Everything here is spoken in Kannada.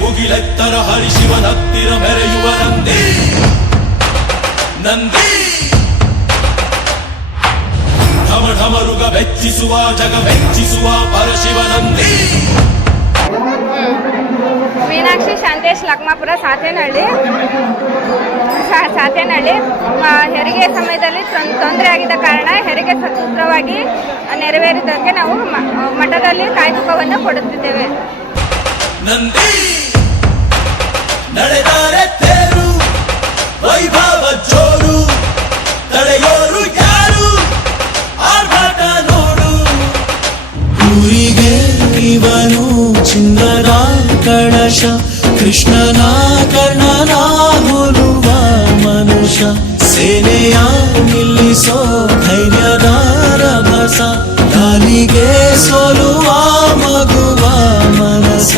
ಮುಗಿಲೆತ್ತರ ಹರಿಶಿವನತ್ತಿರ ಮೆರೆಯುವ ನಂದಿ ನಂದಿ ಢಮ ಢಮರುಗ ಬೆಚ್ಚಿಸುವ ಜಗ ಬೆಚ್ಚಿಸುವ ಪರಶಿವ ನಂದಿ. ಮೀನಾಕ್ಷಿ ಶಾಂತೇಶ್ ಲಕ್ಮಾಪುರ ಸಾತೇನಹಳ್ಳಿ. ಹೆರಿಗೆ ಸಮಯದಲ್ಲಿ ತೊಂದರೆ ಆಗಿದ್ದ ಕಾರಣ ಹೆರಿಗೆ ಸೂತ್ರವಾಗಿ ನೆರವೇರಿದ್ದಕ್ಕೆ ನಾವು ಮಠದಲ್ಲಿ ಕಾಯ್ದುಕವನ್ನು ಕೊಡುತ್ತಿದ್ದೇವೆ. ನಂದಿ ನಡೆದರೆ ತೇರು ವೈಭವ ಜೋರು ತಡೆಯೋರು ಯಾರು ಆರ್ಭಟ ನೋಡು. ಊರಿಗೆ ಇವನು ಚಿನ್ನದ ಕಳಶ ಕೃಷ್ಣನ ಕರ್ಣನ ಹೋಲುವ ಮನುಷ್ಯ. ಸೇನೆಯ ನಿಲ್ಲಿಸೋ ಧೈರ್ಯದ ರಭಸ ಗಾಲಿಗೆ ಸೋಲುವ ಮಗುವ ಮನಸ.